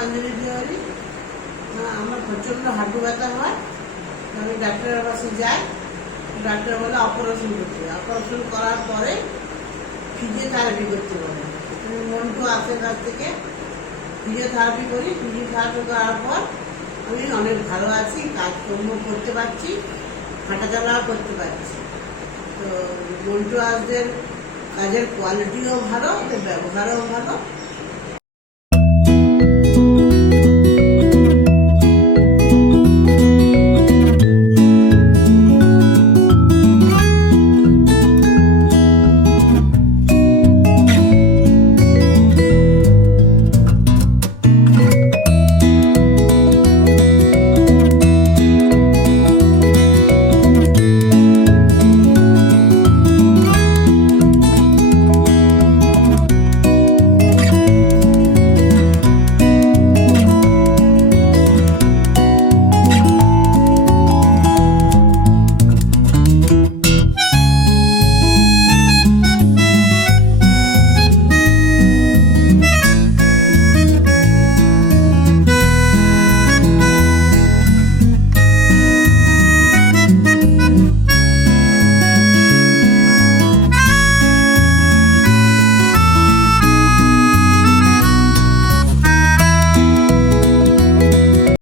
অঞ্জলি বিহারি। আমার প্রচণ্ড হাঁটু ব্যথা হয়, আমি ডাক্তারের কাছে যাই। ডাক্তার বলে অপারেশন করতে, অপারেশন করার পরে ফিজিওথেরাপি করতে বলে। তুমি মন্টু আসে কাছ থেকে ফিজিওথেরাপি করি। ফিজিওথেরাপি করার পর আমি অনেক ভালো আছি, কাজকর্ম করতে পারছি, হাঁটাচলাও করতে পারছি। তো মন্টু আসদের কাজের কোয়ালিটিও ভালো, ওদের ব্যবহারও ভালো।